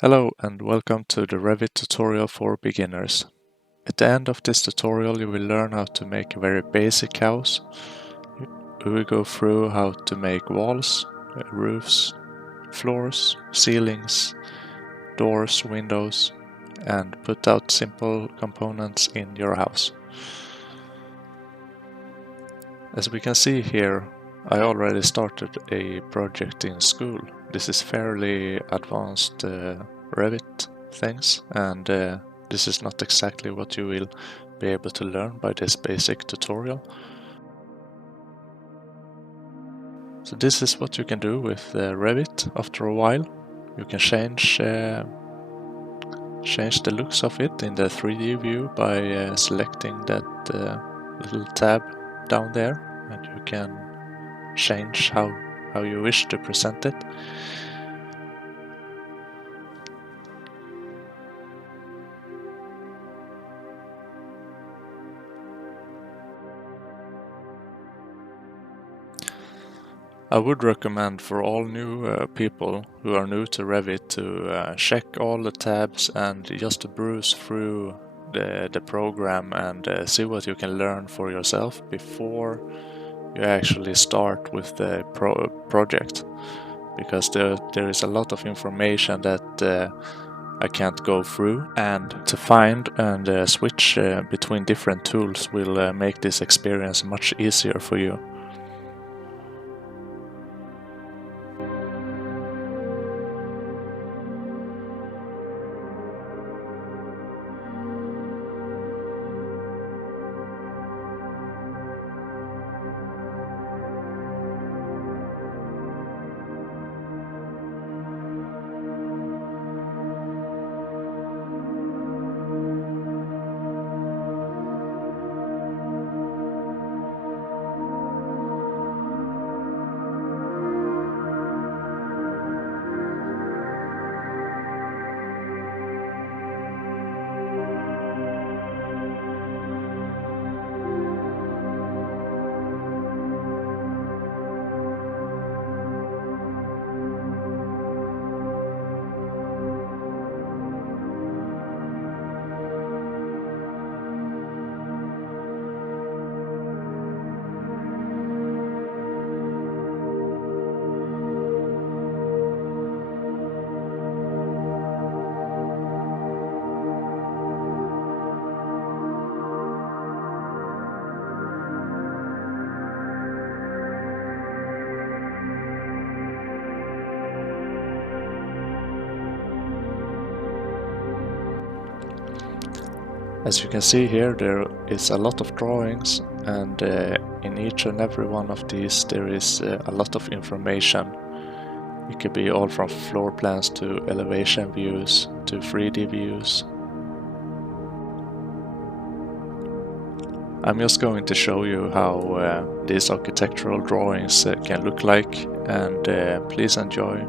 Hello and welcome to the Revit tutorial for beginners. At the end of this tutorial you will learn how to make a very basic house. We will go through how to make walls, roofs, floors, ceilings, doors, windows, and put out simple components in your house. As we can see here, I already started a project in school. This is fairly advanced Revit things, and this is not exactly what you will be able to learn by this basic tutorial. So this is what you can do with Revit after a while. You can change the looks of it in the 3D view by selecting that little tab down there, and you can change how you wish to present it. I would recommend for all new people who are new to Revit to check all the tabs and just to browse through the program and see what you can learn for yourself before you actually start with the project, because there is a lot of information that I can't go through, and to find and switch between different tools will make this experience much easier for you. As you can see here, there is a lot of drawings, and in each and every one of these there is a lot of information. It could be all from floor plans to elevation views to 3D views. I'm just going to show you how these architectural drawings can look like, and please enjoy.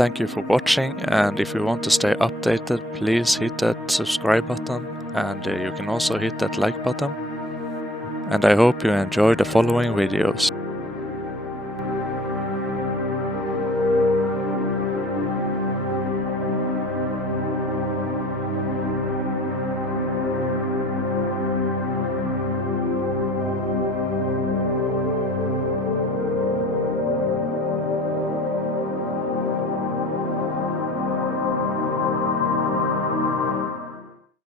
thank you for watching, and if you want to stay updated, please hit that subscribe button, and you can also hit that like button. And I hope you enjoy the following videos.